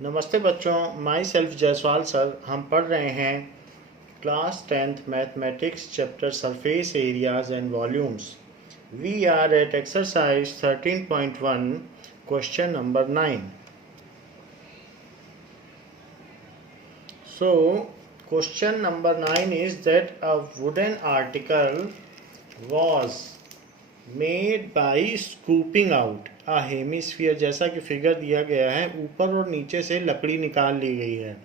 नमस्ते बच्चों, my self Jaiswal sir. हम पढ़ रहे हैं class 10th mathematics chapter surface areas and volumes. We are at exercise 13.1 question number 9। So question number 9 is that a wooden article was made by scooping out a hemisphere. जैसा कि figure दिया गया है, ऊपर और नीचे से लकड़ी निकाल ली गई है,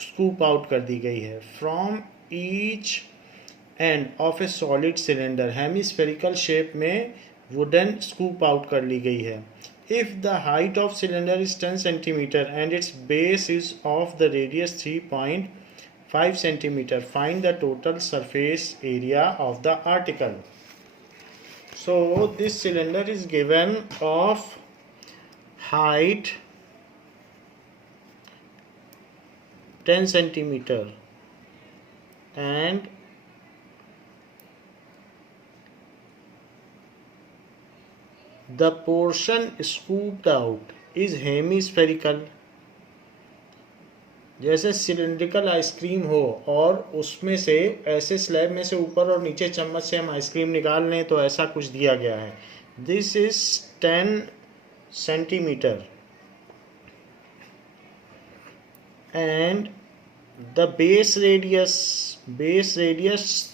स्कूप आउट कर दी गई है। From each end of A solid cylinder, hemispherical shape में वुडन स्कूप आउट कर ली गई है। If the height of cylinder is 10 centimetre and it's base is of the radius 3.5 centimetre, find the total surface area of the article. So this cylinder is given of height 10 centimeter and the portion scooped out is hemispherical। जैसे cylindrical ice cream हो और उसमें से ऐसे slab में से ऊपर और नीचे चम्मच से हम आइसक्रीम निकाल लें, तो ऐसा कुछ दिया गया है। This is 10 centimetre and the base radius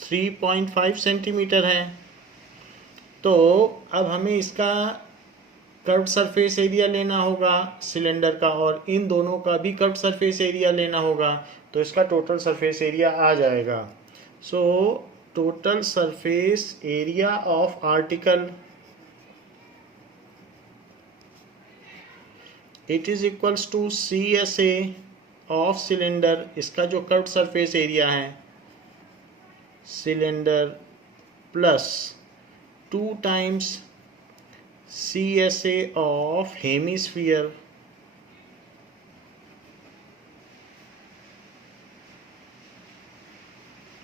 3.5 centimetre है। तो अब हमें इसका कर्व्ड सरफेस एरिया लेना होगा सिलेंडर का, और इन दोनों का भी कर्व्ड सरफेस एरिया लेना होगा, तो इसका टोटल सरफेस एरिया आ जाएगा। So total surface area of article it is equals to CSA of cylinder. इसका जो कर्व्ड सरफेस एरिया है cylinder plus 2 times CSA of hemisphere।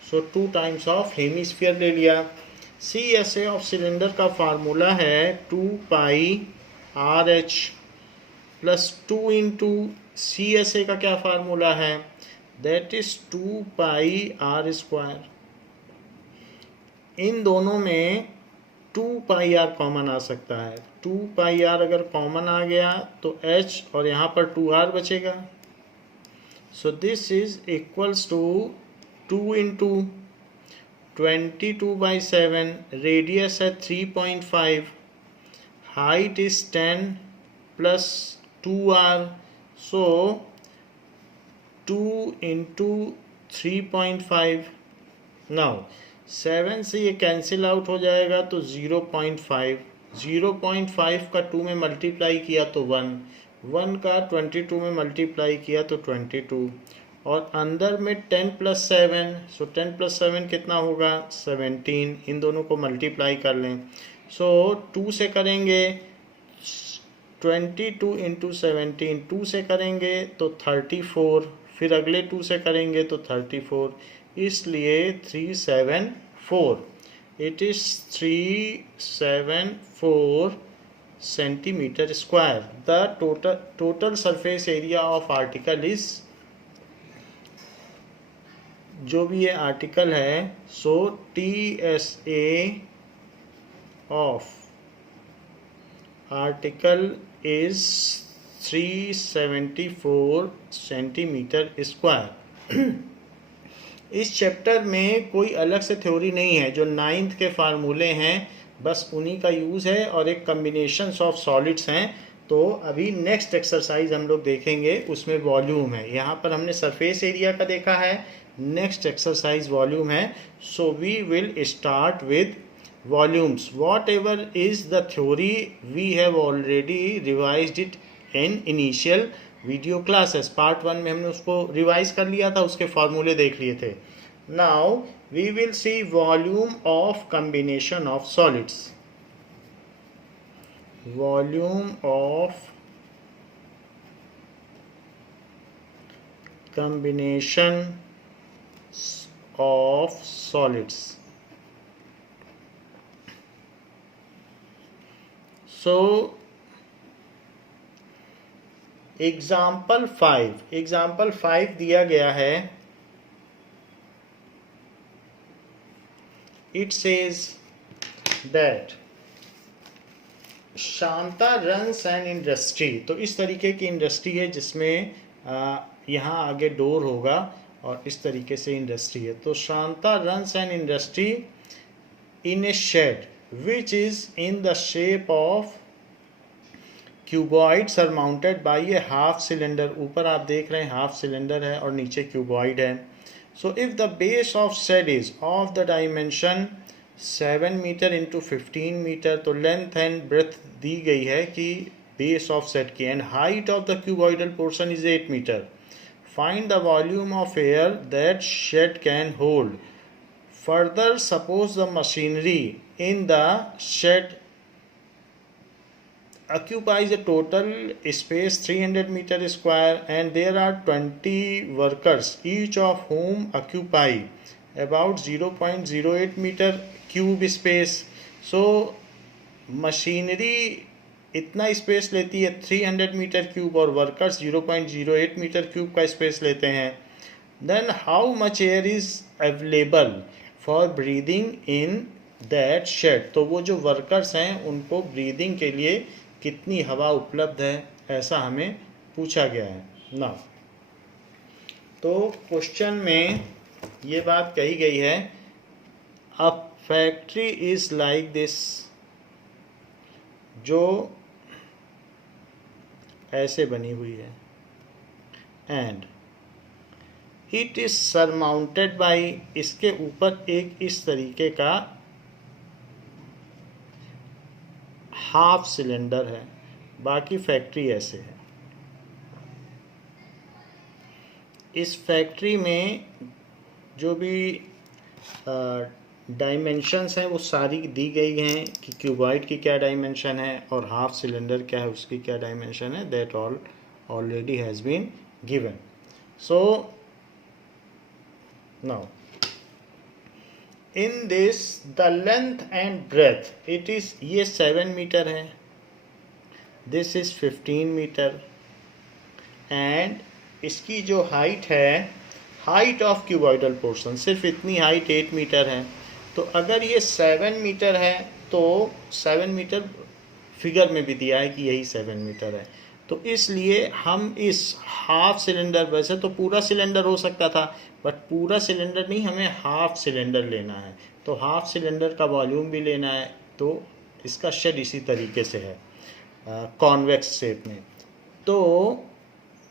So 2 times of hemisphere ले लिया। CSA ऑफ सिलेंडर का formula है 2 pi RH plus 2 into CSA का क्या formula है, that is 2 pi R square. इन दोनों में 2 पाई आर कॉमन आ सकता है। 2 पाई आर अगर कॉमन आ गया तो H और यहाँ पर 2R बचेगा। So this is equals to 2 into 22/7, radius है 3.5, height is 10 plus 2R। So 2 into 3.5, now 7 से ये कैंसिल आउट हो जाएगा तो 0.5 का 2 में मल्टीप्लाई किया तो 1 का 22 में मल्टीप्लाई किया तो 22, और अंदर में 10 प्लस 7, सो 10 प्लस 7 कितना होगा 17। इन दोनों को मल्टीप्लाई कर लें। सो 2 से करेंगे 22 इंटू 17, 2 से करेंगे तो 34, फिर अगले 2 से करेंगे तो 34, इसलिए 374, it is 374 centimetre square. The total surface area of article is, जो भी ये आर्टिकल है, सो TSA of article is 374 centimetre square. इस चैप्टर में कोई अलग से थ्योरी नहीं है, जो 9th के फार्मूले हैं बस उन्हीं का यूज़ है, और एक कम्बिनेशन ऑफ सॉलिड्स हैं। तो अभी नेक्स्ट एक्सरसाइज हम लोग देखेंगे, उसमें वॉल्यूम है। यहाँ पर हमने सरफेस एरिया का देखा है, नेक्स्ट एक्सरसाइज वॉल्यूम है। So we will start with volumes. Whatever is the theory, we have already revised it in initial video classes. Part 1 में हमने उसको रिवाइज कर लिया था, उसके फॉर्मूले देख लिए थे। Now we will see volume of combination of solids. Volume of combination of solids. So example 5 दिया गया है. It says that Shanta runs an industry. तो इस तरीके की इंडस्ट्री है जिसमें यहाँ आगे डोर होगा और इस तरीके से इंडस्ट्री है. तो Shanta runs an industry in a shed which is in the shape of cuboid surmounted by a half cylinder. ऊपर आप देख रहे हैं हाफ सिलेंडर है और नीचे क्यूबॉइड है. So if the base of shed is of the dimension 7 metre into 15 metre. तो लेंथ एंड ब्रेथ दी गई है कि बेस ऑफ सेट की. And height of the cuboidal portion is 8 metre. Find the volume of air that shed can hold. Further suppose the machinery in the shed occupies a total space 300 meter square and there are 20 workers each of whom occupy about 0.08 meter cube space. So machinery इतना space लेती है 300 metre cube और workers 0.08 metre cube का space लेते हैं. Then how much air is available for breathing in that shed. तो वो जो वर्कर्स हैं उनको ब्रीदिंग के लिए कितनी हवा उपलब्ध है, ऐसा हमें पूछा गया है ना. तो क्वेश्चन में ये बात कही गई है, a factory is like this, जो ऐसे बनी हुई है, and it is surmounted by, इसके ऊपर एक इस तरीके का हाफ सिलेंडर है, बाकी फैक्ट्री ऐसे है. इस फैक्ट्री में जो भी डायमेंशंस हैं वो सारी दी गई हैं कि क्यूबॉइड की क्या डायमेंशन है और हाफ सिलेंडर क्या है उसकी क्या डायमेंशन है. That all already has been given. So now in this the length and breadth it is, ये 7 मीटर है, दिस इज 15 मीटर एंड इसकी जो हाइट है, हाइट ऑफ क्यूबॉइडल पोर्शन सिर्फ इतनी हाइट 8 मीटर है. तो अगर ये 7 मीटर है तो 7 मीटर फिगर में भी दिया है कि यही 7 मीटर है. तो इसलिए हम इस हाफ सिलेंडर, वैसे तो पूरा सिलेंडर हो सकता था बट पूरा सिलेंडर नहीं, हमें हाफ सिलेंडर लेना है. तो हाफ सिलेंडर का वॉल्यूम भी लेना है. तो इसका शेड इसी तरीके से है कॉन्वेक्स शेप में. तो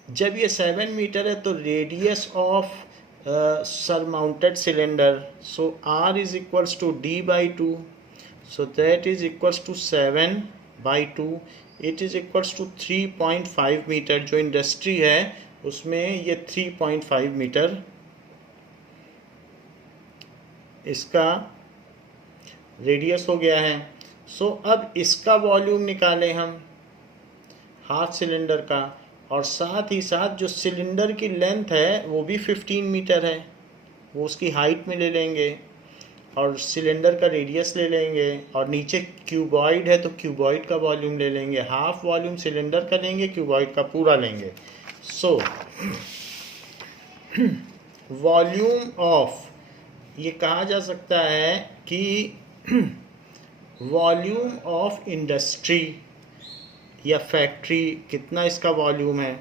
जब ये 7 मीटर है तो radius of surmounted cylinder, so R is equals to D/2, so that is equals to 7/2. It is equals to 3.5 metre. जो इंडस्ट्री है उसमें ये 3.5 मीटर इसका रेडियस हो गया है. सो अब इसका वॉल्यूम निकालें हम हाफ सिलेंडर का, और साथ ही साथ जो सिलेंडर की लेंथ है वो भी 15 मीटर है, वो उसकी हाइट में ले लेंगे और सिलेंडर का रेडियस ले लेंगे, और नीचे क्यूबॉइड है तो क्यूबॉइड का वॉल्यूम ले लेंगे. हाफ वॉल्यूम सिलेंडर का लेंगे, क्यूबॉइड का पूरा लेंगे. सो वॉल्यूम ऑफ, ये कहा जा सकता है कि वॉल्यूम ऑफ इंडस्ट्री या फैक्ट्री, कितना इसका वॉल्यूम है,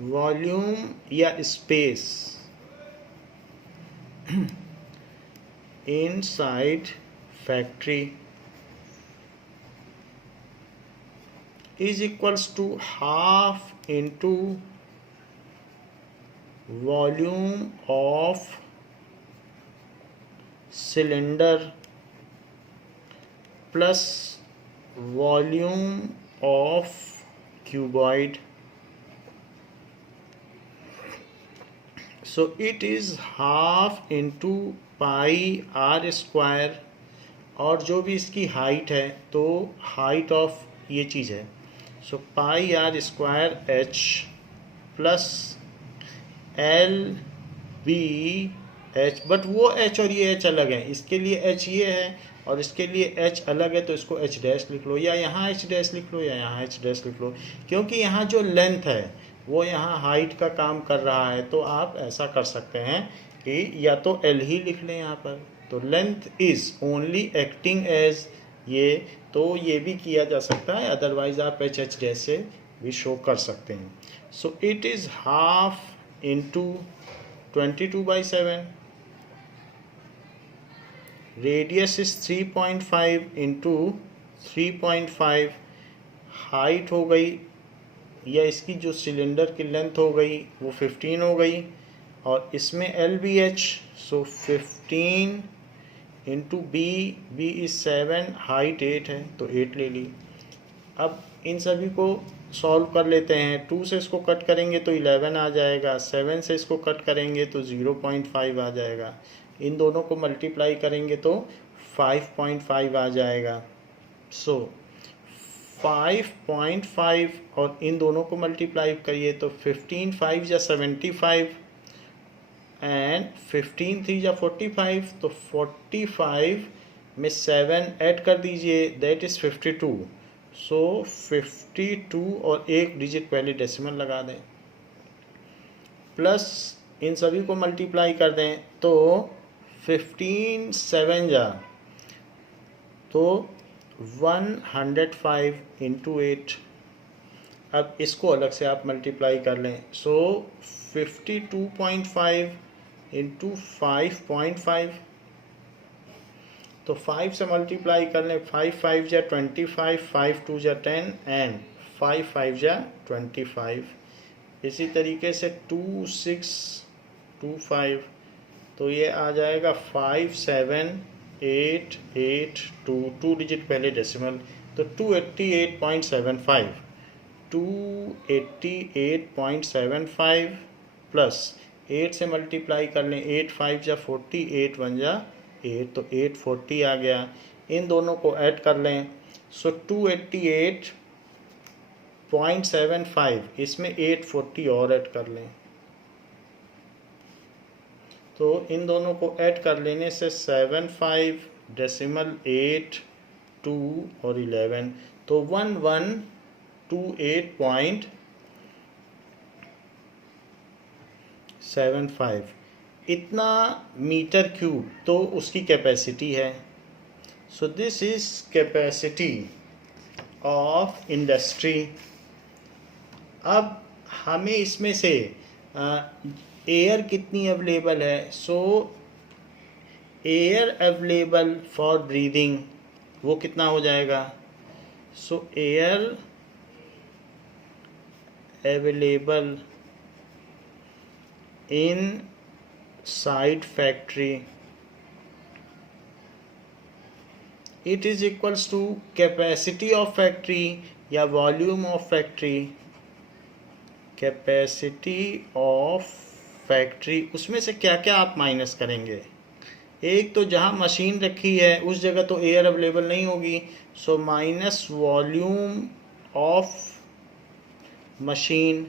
वॉल्यूम या space inside factory is equals to half into volume of cylinder plus volume of cuboid. So it is half into πr², और जो भी इसकी हाइट है तो हाइट ऑफ ये चीज़ है, सो πr² h plus LBH. But वो h और ये h अलग है, इसके लिए h ये है और इसके लिए h अलग है तो इसको h डैश लिख लो, या यहाँ h डैश लिख लो, या यहाँ h डैश लिख लो, क्योंकि यहाँ जो लेंथ है वो यहाँ हाइट का काम कर रहा है। तो आप ऐसा कर सकते हैं कि या तो l ही लिख लें यहाँ पर, तो length is only acting as ये, तो ये भी किया जा सकता है, अदरवाइज आप h डैश से भी शो कर सकते हैं। So it is half into 22/7, radius is 3.5 into 3.5, height हो गई या इसकी जो सिलेंडर की लेंथ हो गई वो 15 हो गई, और इसमें LBH, so 15 into B is 7, height 8 है तो 8 ले ली। अब इन सभी को सॉल्व कर लेते हैं। 2 से इसको कट करेंगे तो 11 आ जाएगा, 7 से इसको कट करेंगे तो 0.5 आ जाएगा, इन दोनों को मल्टीप्लाई करेंगे तो 5.5 आ जाएगा। सो 5.5 और इन दोनों को मल्टीप्लाई करिए तो 15 5 या 75 एंड 15 3 या 45, तो 45 में 7 ऐड कर दीजिए, दैट इज़ 52। सो 52 और एक डिजिट पहले डेसिमल लगा दें, प्लस इन सभी को मल्टीप्लाई कर दें तो 15 7 जा तो 105 इंटू 8। अब इसको अलग से आप मल्टीप्लाई कर लें, सो 52.5 इंटू 5.5, तो 5 से मल्टीप्लाई कर लें, 5 5 जा 25, 5 2 जा 10 एंड 5 5 जा 25। इसी तरीके से 2 6 2 5, तो ये आ जाएगा 5 7 8 8 2, 2 डिजिट पहले डेसिमल, तो 288.75, 288.75 प्लस 8 से मल्टीप्लाई कर लें, 8 5 जा 40, 8 1 जा 8, तो 840 आ गया। इन दोनों को ऐड कर लें, सो 288.75, इसमें 840 और ऐड कर लें, तो इन दोनों को ऐड कर लेने से 7 5 डेसिमल 8 2 और 11, तो 1128.75 इतना मीटर क्यूब तो उसकी कैपेसिटी है। So this is capacity of industry. अब हमें इसमें से एयर कितनी अवेलेबल है, so air available for breathing वो कितना हो जाएगा, so air available inside factory it is equals to capacity of factory या volume of factory, capacity of factory. उसमें से क्या क्या आप माइनस करेंगे, एक तो जहाँ मशीन रखी है उस जगह तो एयर अवेलेबल नहीं होगी, so minus volume of machine,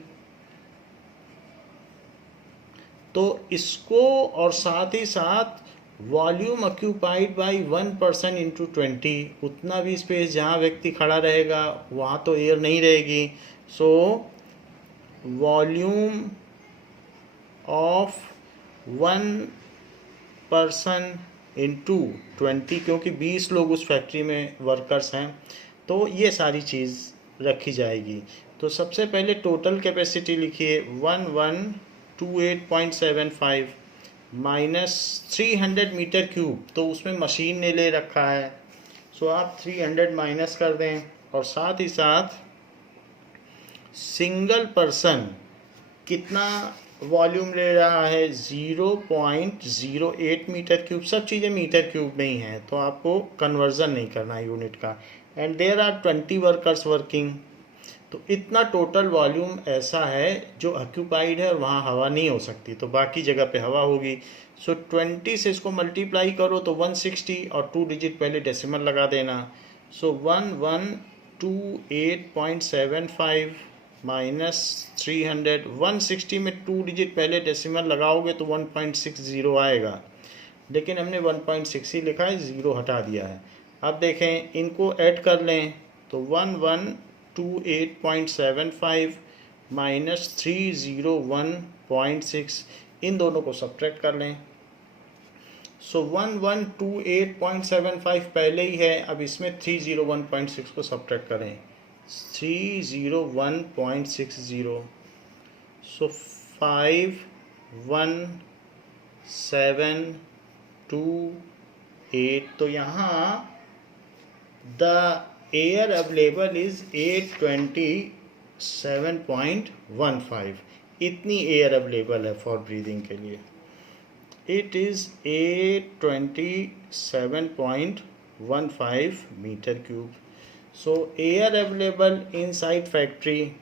तो इसको और साथ ही साथ वॉल्यूम ऑक्यूपाइड बाय 1% इंटू 20, उतना भी स्पेस जहाँ व्यक्ति खड़ा रहेगा वहाँ तो एयर नहीं रहेगी, सो वॉल्यूम ऑफ 1% इंटू 20, क्योंकि 20 लोग उस फैक्ट्री में वर्कर्स हैं, तो ये सारी चीज़ रखी जाएगी। तो सबसे पहले टोटल कैपेसिटी लिखिए 1128.75 माइनस 300 मीटर क्यूब, तो उसमें मशीन ने ले रखा है, सो आप 300 माइनस कर दें, और साथ ही साथ सिंगल पर्सन कितना वॉल्यूम ले रहा है 0.08 मीटर क्यूब, सब चीज़ें मीटर क्यूब में ही हैं तो आपको कन्वर्जन नहीं करना है यूनिट का, and there are 20 workers working, तो इतना टोटल वॉल्यूम ऐसा है जो ऑक्यूपाइड है और वहाँ हवा नहीं हो सकती, तो बाकी जगह पे हवा होगी। सो 20 से इसको मल्टीप्लाई करो तो 160 और 2 डिजिट पहले डेसिमल लगा देना, सो 1128.75 माइनस 300, 160 में 2 डिजिट पहले डेसिमल लगाओगे तो 1.60 आएगा, लेकिन हमने 1.6 ही लिखा है, 0 हटा दिया है। अब देखें इनको ऐड कर लें तो 1128.75 माइनस 301.6, इन दोनों को सब्ट्रैक्ट कर लें। सो 1128.75 पहले ही है, अब इसमें 301.6 को सब्ट्रैक्ट करें, 301.60, सो 51728, तो यहाँ द एयर अवेलेबल इज 827.15, इतनी एयर अवेलेबल है फॉर ब्रीदिंग के लिए। It is 827.15 meter cube. So air available inside factory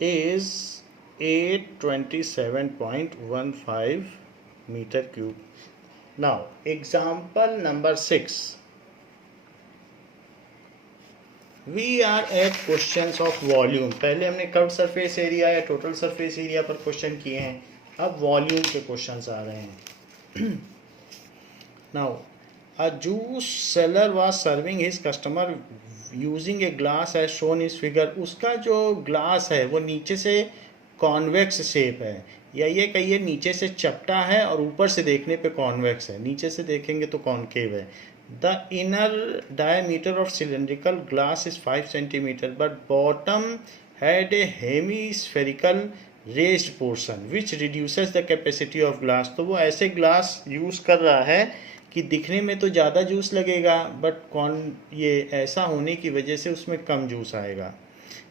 is 827.15 meter cube. Now example number 6. We are at questions of volume. पहले हमने कर्व सरफेस एरिया या total surface area पर question किए हैं, अब वॉल्यूम के क्वेश्चंस आ रहे हैं। Now a juice seller was serving his customer using a glass as shown is figure. उसका जो ग्लास है वो नीचे से कॉन्वेक्स शेप है, या ये कहिए नीचे से चपटा है और ऊपर से देखने पे कॉन्वेक्स है, नीचे से देखेंगे तो कॉन्केव है। The inner diameter of cylindrical glass is 5 centimetre but bottom had a hemispherical raised portion which reduces the capacity of glass. तो वो ऐसे ग्लास यूज़ कर रहा है कि दिखने में तो ज़्यादा जूस लगेगा, बट ये ऐसा होने की वजह से उसमें कम जूस आएगा।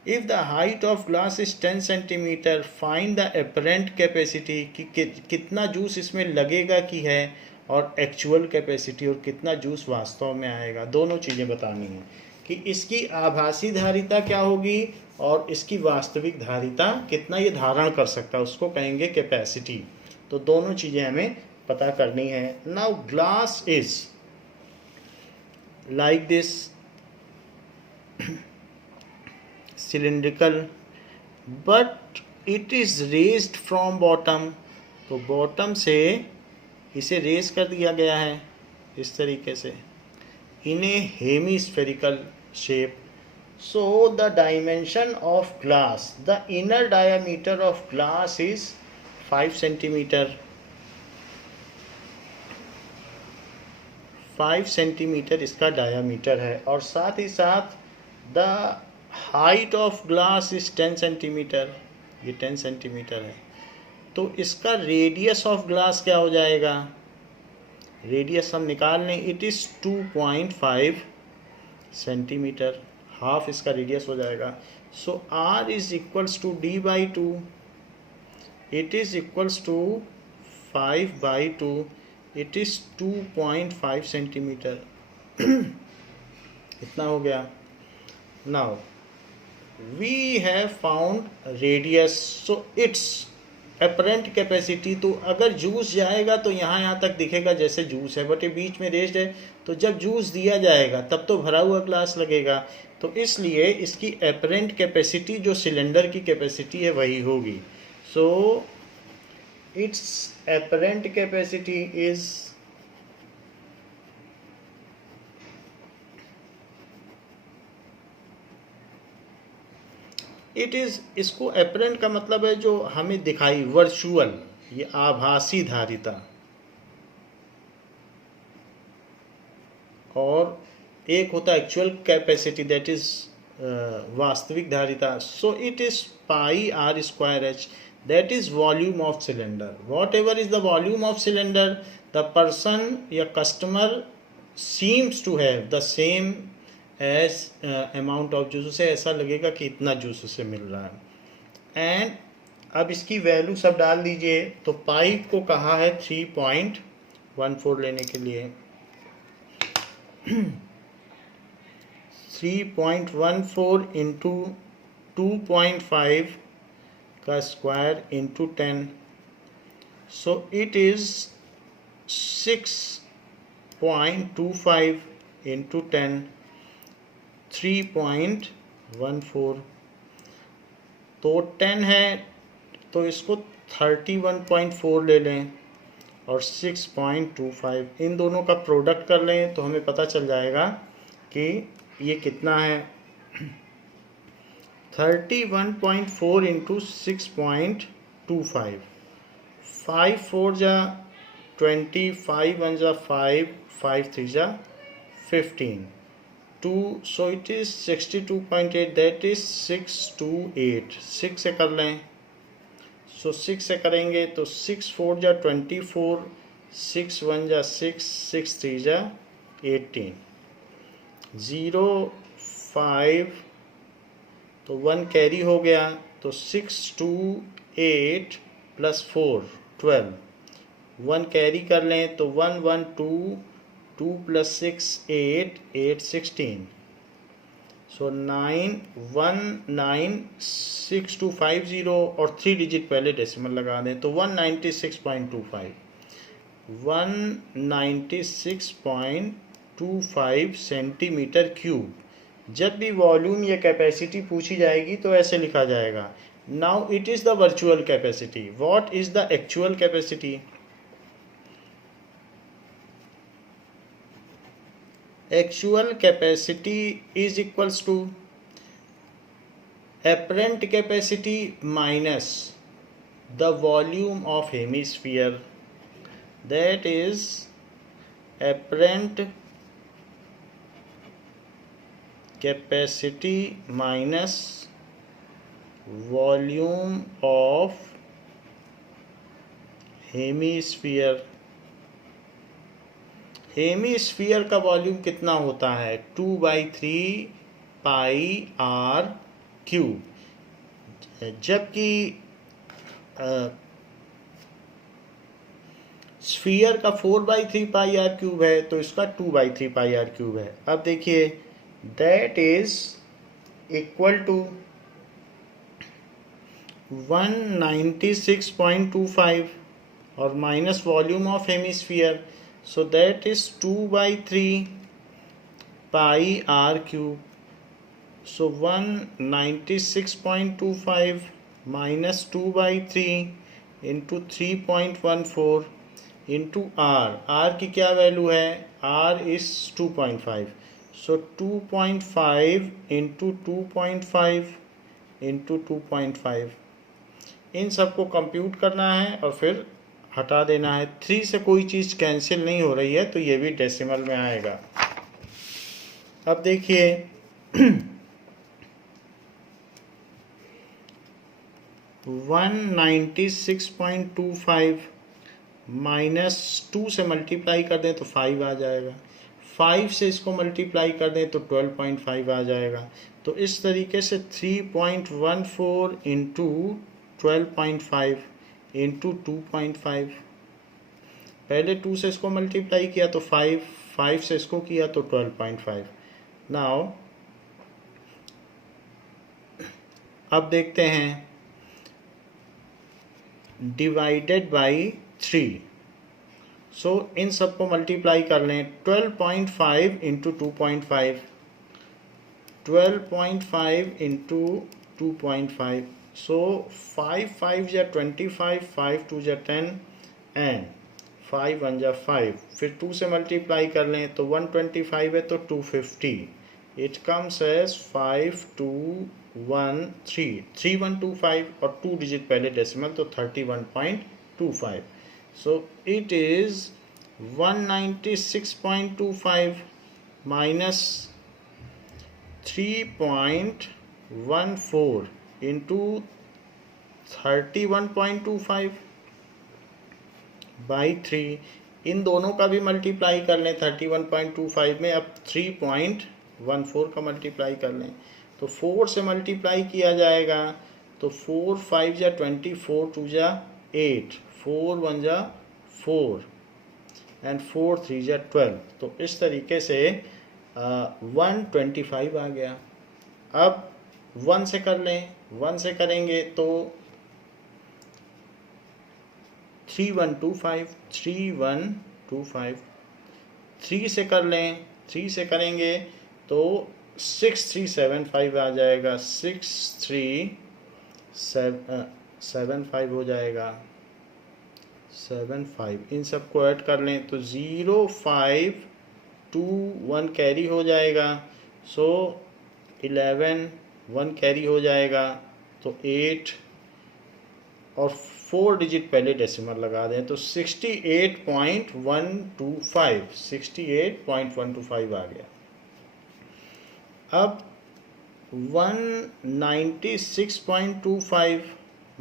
If the height of glass is 10 centimetre, find the apparent capacity कि कितना जूस इसमें लगेगा कि है, और एक्चुअल कैपेसिटी और कितना जूस वास्तव में आएगा, दोनों चीज़ें बतानी है कि इसकी आभासी धारिता क्या होगी और इसकी वास्तविक धारिता कितना ये धारण कर सकता है, उसको कहेंगे कैपेसिटी। तो दोनों चीज़ें हमें पता करनी है। Now glass is like this cylindrical but it is raised from bottom, तो बॉटम से इसे रेज कर दिया गया है इस तरीके से in a hemispherical shape. So the dimension of glass, the inner diameter of glass is 5 centimetre, 5 centimetre इसका डायमीटर है, और साथ ही साथ the height of glass is 10 centimetre, ये 10 सेंटीमीटर है। तो इसका रेडियस ऑफ ग्लास क्या हो जाएगा, रेडियस हम निकाल लें, इट इज़ 2.5 सेंटीमीटर, हाफ इसका रेडियस हो जाएगा। So R is equals to D by two, it is equals to 5/2, it is 2.5 centimetre, इतना हो गया। Now we have found radius, so its apparent capacity, तो अगर जूस जाएगा तो यहाँ तक दिखेगा जैसे जूस है, बट ये बीच में रेस्ड है, तो जब जूस दिया जाएगा तब तो भरा हुआ ग्लास लगेगा, तो इसलिए इसकी apparent capacity जो सिलेंडर की कैपेसिटी है वही होगी। so its apparent capacity is it is, इसको एपरेंट का मतलब है जो हमें दिखाई, वर्चुअल, ये आभासी धारिता, और एक होता है एक्चुअल कैपेसिटी, दैट इज वास्तविक धारिता। So it is pi R square H, that is volume of cylinder. Whatever is the volume of cylinder, the person या customer seems to have the same as amount of juice, उसे ऐसा लगेगा कि इतना juice उसे मिल रहा है। And अब इसकी वैल्यू सब डाल दीजिए, तो पाई को कहा है 3.14 लेने के लिए, 3.14 इंटू 2.5 का square into 10, so it is 6.25 into 10, 3.14। तो 10 है तो इसको 31.4 ले लें और 6.25, इन दोनों का प्रोडक्ट कर लें तो हमें पता चल जाएगा कि ये कितना है। 31.4 इंटू 6.25, 5 4 जा 20, 5 1 जा 5, 5 3 जा 15, 2, so it is 62.8, that is 628। 6 से कर लें, सो 6 से करेंगे तो 6 4 जा 24, 6 1 जा 6, 6 3 जा 18, 0 5, तो 1 कैरी हो गया, तो 6 2 8 प्लस 4 12, 1 कैरी कर लें तो 1 1 2, 2 प्लस 6 8, 8 16, सो 9 1 9 6 2 5 0 और 3 डिजिट पहले डेसिमल लगा दें तो 196.25, 196.25 सेंटीमीटर क्यूब। जब भी वॉल्यूम या कैपेसिटी पूछी जाएगी तो ऐसे लिखा जाएगा। Now it is the virtual capacity. What is the actual capacity? Actual capacity is equals to apparent capacity minus the volume of hemisphere, that is apparent capacity minus volume of hemisphere। Hemisphere का volume कितना होता है? 2/3 pi r cube. जबकि sphere का 4/3 पाई r cube है तो इसका 2/3 pi r cube है। अब देखिए, दैट इज इक्वल टू 196.25 और minus volume of hemisphere, so that is 2/3 pi r cube, so 196.25 minus 2/3 into 3.14 into r की क्या वैल्यू है? r is 2.5, so 2.5 into 2.5 into 2.5, इन सबको कंप्यूट करना है और फिर हटा देना है। 3 से कोई चीज़ कैंसिल नहीं हो रही है तो ये भी डेसिमल में आएगा। अब देखिए, 196.25 माइनस 2 से मल्टीप्लाई कर दें तो 5 आ जाएगा, 5 से इसको मल्टीप्लाई कर दें तो 12.5 आ जाएगा। तो इस तरीके से 3.14 इंटू 12.5 इंटू 2.5, पहले 2 से इसको मल्टीप्लाई किया तो 5, 5 से इसको किया तो 12.5। नाउ अब देखते हैं डिवाइडेड बाई 3, सो इन सबको मल्टीप्लाई कर लें। 12.5 इंटू 2.5, 12.5 इंटू 2.5, सो 5 5 जा 25, 5 2 जा 10 एंड 5 1 जा 5, फिर 2 से मल्टीप्लाई कर लें तो 125 है तो 250, इट कम्स एज 5213, 3125 और 2 डिजिट पहले डेसिमल तो 31.25, सो it is 196.25 minus 3.14 into 31.25 by 3, इन दोनों का भी मल्टीप्लाई कर लें 31.25 में। अब 3.14 का मल्टीप्लाई कर लें तो 4 से मल्टीप्लाई किया जाएगा तो 4 5 जा 20, 4 2 जा 8, 4 1 जा 4 एंड 4 3 जा 12, तो इस तरीके से 125 आ गया। अब 1 से कर लें, 1 से करेंगे तो 3125, 3125, 3 से कर लें 3 से करेंगे तो 6375 आ जाएगा, 6375 हो जाएगा, 75। इन सबको ऐड कर लें तो 0521 कैरी हो जाएगा, सो 11 1 कैरी हो जाएगा, तो 8 और 4 डिजिट पहले डेसिमल लगा दें तो 68.125 आ गया। अब 196.25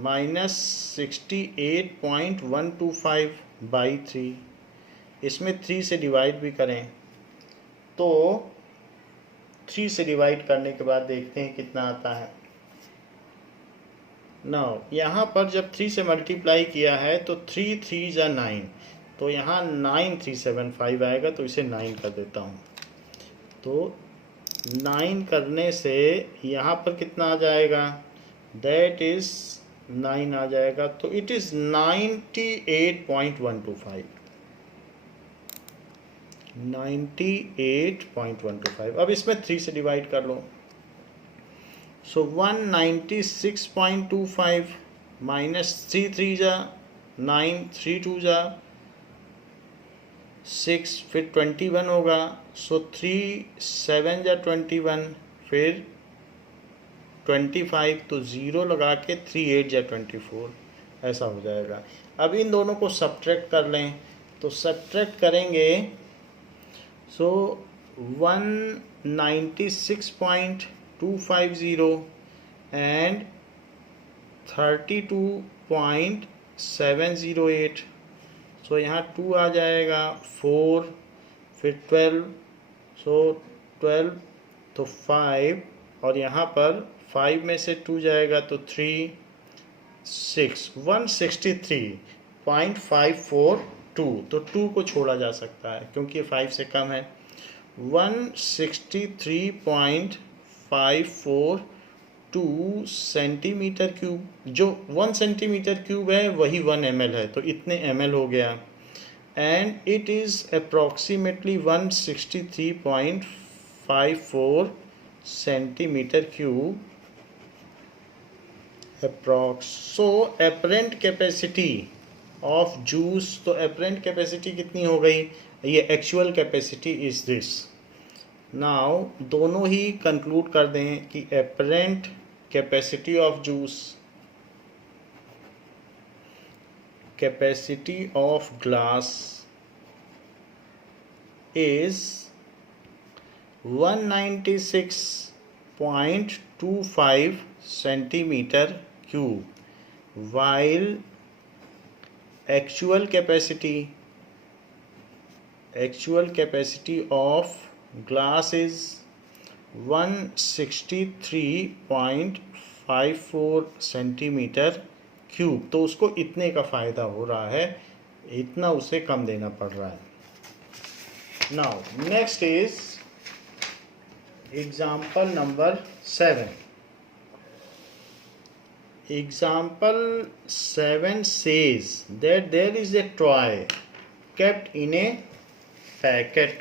माइनस 68.125 बाई 3, इसमें 3 से डिवाइड भी करें तो 3 से डिवाइड करने के बाद देखते हैं कितना आता है। नाउ यहाँ पर जब 3 से मल्टीप्लाई किया है तो 3 3 जा 9, तो यहाँ 9375 आएगा, तो इसे 9 कर देता हूँ। तो 9 करने से यहाँ पर कितना आ जाएगा, दैट इज 9 आ जाएगा, तो इट इज 98.125, 98.125। अब इसमें 3 से डिवाइड कर लो, सो 196.25 माइनस 3 3 जा 9, 3 2 जा 6, फिर 21 होगा, सो 3 7 जा 21, फिर 25, तो 0 लगा के 3 8 जा 24, ऐसा हो जाएगा। अब इन दोनों को सब्ट्रैक्ट कर लें, तो सब्ट्रैक्ट करेंगे सो 196.250 and 32.708, सो यहाँ 2 आ जाएगा, 4 फिर 12, सो 12 तो 5, और यहाँ पर 5 में से 2 जाएगा तो 3 6 163.542, तो 2 को छोड़ा जा सकता है क्योंकि ये 5 से कम है। 163.542 सेंटीमीटर क्यूब, जो 1 सेंटीमीटर क्यूब है वही 1 ml है, तो इतने ml हो गया, and it is approximately 163.54 centimetre cube approx. So apparent capacity of juice, तो एपरेंट कैपेसिटी कितनी हो गई, ये actual capacity is this. Now दोनों ही कंक्लूड कर दें कि apparent capacity of juice, capacity of glass is 196.25 centimeter cube, while actual capacity of glass is 163.54 centimeter cube, तो उसको इतने का फ़ायदा हो रहा है, इतना उसे कम देना पड़ रहा है। Now next is example number 7. Example 7 says that there is a toy kept in a packet.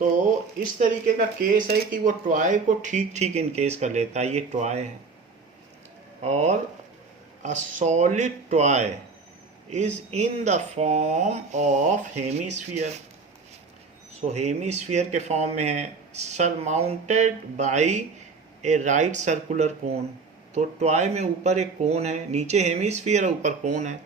तो इस तरीके का केस है कि वो टॉय को ठीक ठीक इनकेस कर लेता है, ये टॉय है, और a solid toy is in the form of hemisphere. So hemisphere के फॉर्म में है, surmounted by a right circular cone. तो टॉय में ऊपर एक कोन है, नीचे हेमिस्फीयर है, ऊपर कोन है।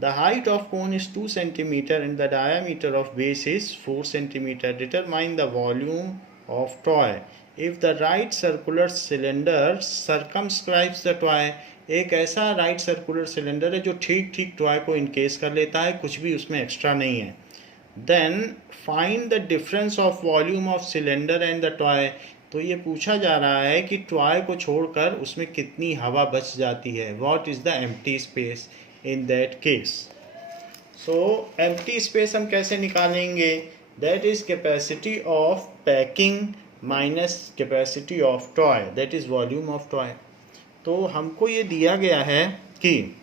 The height of cone is 2 centimetre and the diameter of base is 4 centimetre. Determine the volume of toy if the right circular cylinder circumscribes the toy. एक ऐसा राइट सर्कुलर सिलेंडर है जो ठीक ठीक toy को in case कर लेता है, कुछ भी उसमें एक्स्ट्रा नहीं है। Then find the difference of volume of cylinder and the toy. तो ये पूछा जा रहा है कि टॉय को छोड़कर उसमें कितनी हवा बच जाती है, what is the empty space in that case. So empty space हम कैसे निकालेंगे, that is capacity of packing minus capacity of toy, that is volume of toy. तो हमको ये दिया गया है कि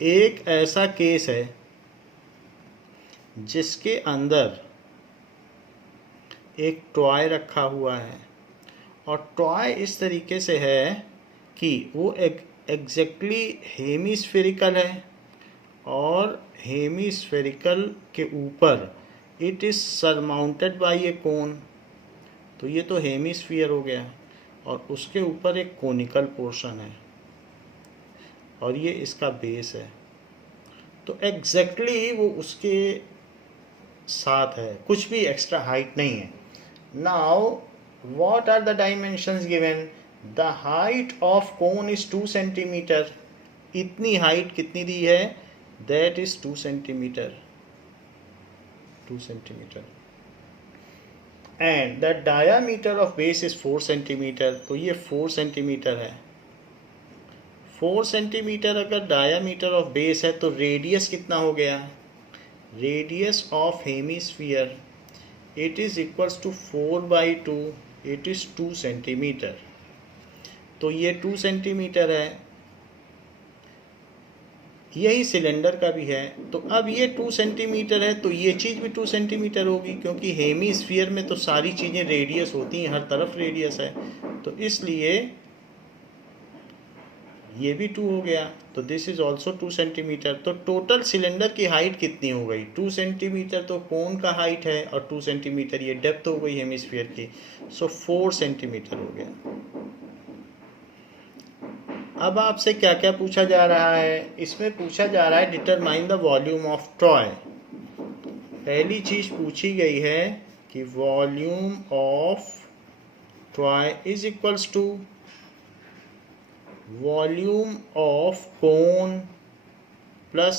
एक ऐसा केस है जिसके अंदर एक टॉय रखा हुआ है और टॉय इस तरीके से है कि वो एग्जैक्टली हेमिस्फेरिकल है और हेमिस्फेरिकल के ऊपर इट इज़ सरमाउंटेड बाय ए कोन। तो ये तो हेमिस्फीयर हो गया और उसके ऊपर एक कोनिकल पोर्शन है और ये इसका बेस है। तो एग्जैक्टली वो उसके साथ है, कुछ भी एक्स्ट्रा हाइट नहीं है। Now what are the dimensions given? The height of cone is 2 centimetre. इतनी हाइट कितनी दी है? That is 2 centimetre, 2 centimetre. And the diameter of base is 4 centimetre. तो ये 4 सेंटीमीटर है। 4 सेंटीमीटर अगर डायामीटर ऑफ बेस है तो रेडियस कितना हो गया? Radius of hemisphere it is equals to 4/2, it is 2 centimetre. तो ये 2 सेंटीमीटर है, यही सिलेंडर का भी है। तो अब ये 2 सेंटीमीटर है तो ये चीज़ भी 2 सेंटीमीटर होगी, क्योंकि हेमिस्फीयर में तो सारी चीज़ें रेडियस होती हैं, हर तरफ रेडियस है, तो इसलिए ये भी 2 हो गया। तो दिस इज ऑल्सो 2 सेंटीमीटर। तो टोटल सिलेंडर की हाइट कितनी हो गई? 2 सेंटीमीटर तो कोन का हाइट है और 2 सेंटीमीटर ये डेप्थ हो गई हेमिस्फीयर की। सो 4 सेंटीमीटर हो गया। अब आपसे क्या क्या पूछा जा रहा है? इसमें पूछा जा रहा है determine the volume of toy. पहली चीज पूछी गई है कि volume of toy is equals to volume of cone plus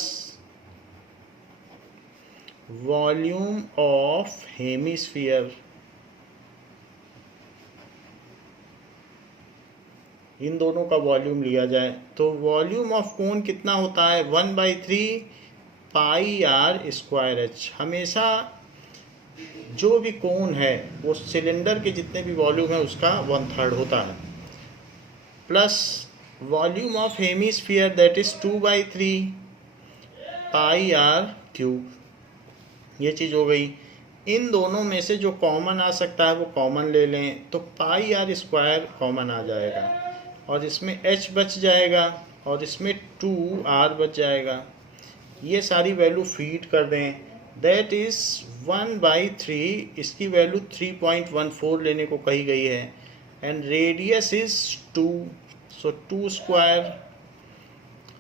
volume of hemisphere. इन दोनों का वॉल्यूम लिया जाए तो वॉल्यूम ऑफ कोन कितना होता है? 1/3 पाई आर स्क्वायर एच। हमेशा जो भी कोन है वो सिलेंडर के जितने भी वॉल्यूम है उसका 1/3 होता है, plus volume of hemisphere that is 2/3 pi r cube. ये चीज़ हो गई। इन दोनों में से जो कॉमन आ सकता है वो कॉमन ले लें, तो पाई आर स्क्वायर कॉमन आ जाएगा और इसमें h बच जाएगा और इसमें 2r बच जाएगा। ये सारी वैल्यू फीड कर दें, दैट इज़ 1/3, इसकी वैल्यू 3.14 लेने को कही गई है, and radius is 2, so 2 square,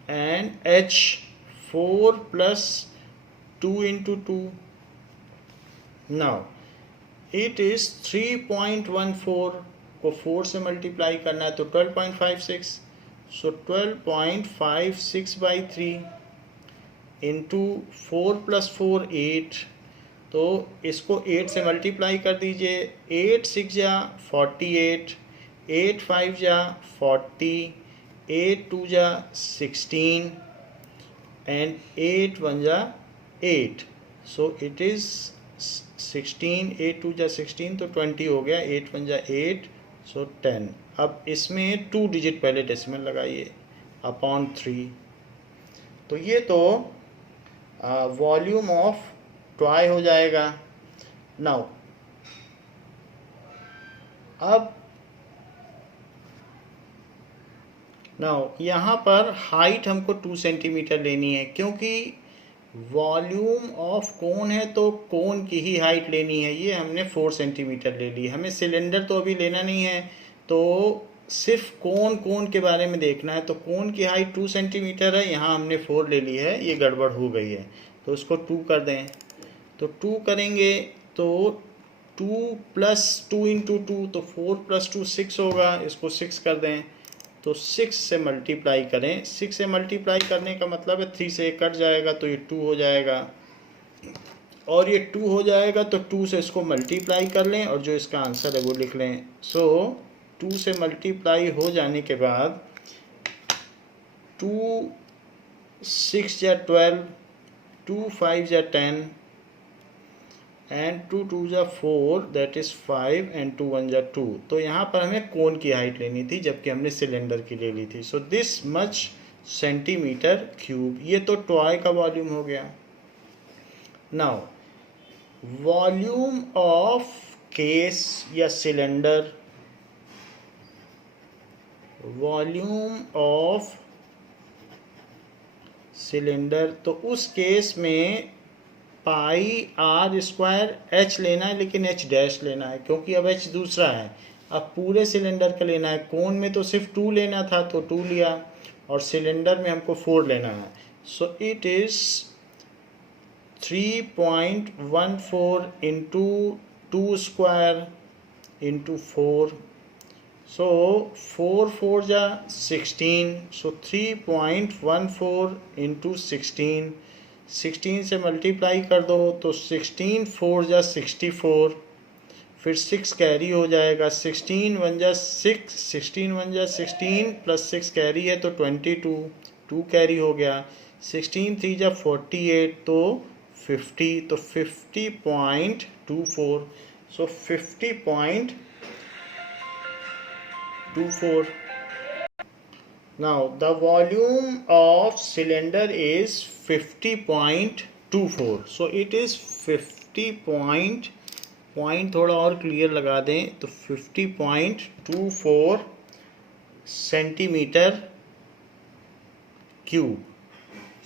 and h 4 + 2 × 2। Now it is 3.14 को 4 से मल्टीप्लाई करना है तो 12.56, सो 12.56/3 इंटू 4 + 4 8, तो इसको 8 से मल्टीप्लाई कर दीजिए। 8 6 जा 48, 8 5 जा 40, 8 2 जा 16 एंड 8 1 जा 8, सो इट इज़ 16, 8 2 जा 16 तो 20 हो गया, 8 1 जा 8, सो 10। अब इसमें 2 डिजिट पहले डेसिमल लगाइए अपॉन 3। तो ये तो वॉल्यूम ऑफ टॉय हो जाएगा। नाउ यहाँ पर हाइट हमको 2 सेंटीमीटर लेनी है, क्योंकि वॉल्यूम ऑफ कोन है तो कोन की ही हाइट लेनी है। ये हमने 4 सेंटीमीटर ले ली, हमें सिलेंडर तो अभी लेना नहीं है, तो सिर्फ कोन के बारे में देखना है। तो कोन की हाइट 2 सेंटीमीटर है, यहाँ हमने 4 ले ली है, ये गड़बड़ हो गई है, तो उसको 2 कर दें। तो 2 करेंगे तो 2 + 2 × 2, तो 4 + 2 6 होगा, इसको 6 कर दें तो 6 से मल्टीप्लाई करें। 6 से मल्टीप्लाई करने का मतलब है 3 से 1 कट जाएगा तो ये 2 हो जाएगा, और ये 2 हो जाएगा तो 2 से इसको मल्टीप्लाई कर लें और जो इसका आंसर है वो लिख लें। सो 2 से मल्टीप्लाई हो जाने के बाद 2 6 जा 12, 2 5 जा 10 एंड 2 2 जा 4, दैट इज़ 5 एंड 2 1 जा 2। तो यहाँ पर हमें कोन की हाइट लेनी थी जबकि हमने सिलेंडर की ले ली थी। So this much centimetre cube. ये तो टॉय का वॉल्यूम हो गया। नाउ वॉल्यूम ऑफ केस या सिलेंडर, वॉल्यूम ऑफ सिलेंडर, तो उस केस में पाई आर स्क्वायर एच लेना है, लेकिन एच डैश लेना है क्योंकि अब एच दूसरा है। अब पूरे सिलेंडर का लेना है, कोन में तो सिर्फ 2 लेना था तो 2 लिया, और सिलेंडर में हमको 4 लेना है। So it is 3.14 into 2 square into 4, सो 4 4 जा 16, सो 3.14 इंटू 16, 16 से मल्टीप्लाई कर दो तो 16 4 जा 64, फिर 6 कैरी हो जाएगा, 16 1 जा 6, 16 1 जा 16 प्लस 6 कैरी है तो 22, 2 कैरी हो गया, 16 3 जा 48 तो 50, तो 50.24, सो 50.24. Now the volume of cylinder is 50.24. So it is 50 point थोड़ा और क्लियर लगा दें तो 50.24 centimetre cube.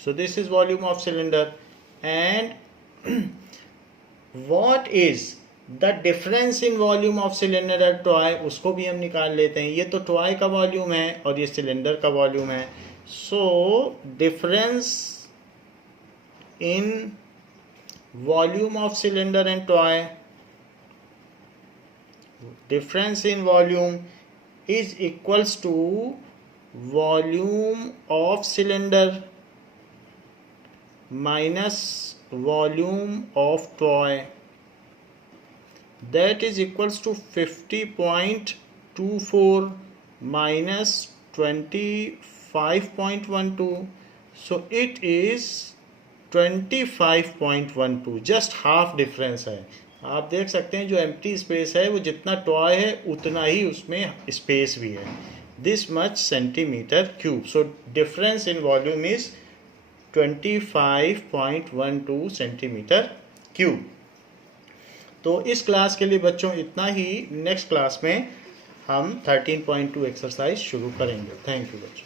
So this is volume of cylinder. And what is the difference in volume of cylinder eight toy, उसको भी हम निकाल लेते हैं. ये तो टॉय का वॉल्यूम है और ये सिलेंडर का वॉल्यूम है. So difference in volume of cylinder and toy, difference in volume is equals to volume of cylinder minus volume of toy. That is equals to 50.24 minus 25.12. So it is 25.12. just half difference है. आप देख सकते हैं जो empty space है वो जितना toy है उतना ही उसमें स्पेस भी है. This much centimetre cube. So difference in volume is 25.12 centimetre cube. तो इस क्लास के लिए बच्चों इतना ही. नेक्स्ट क्लास में हम 13.2 एक्सरसाइज शुरू करेंगे. थैंक यू बच्चों.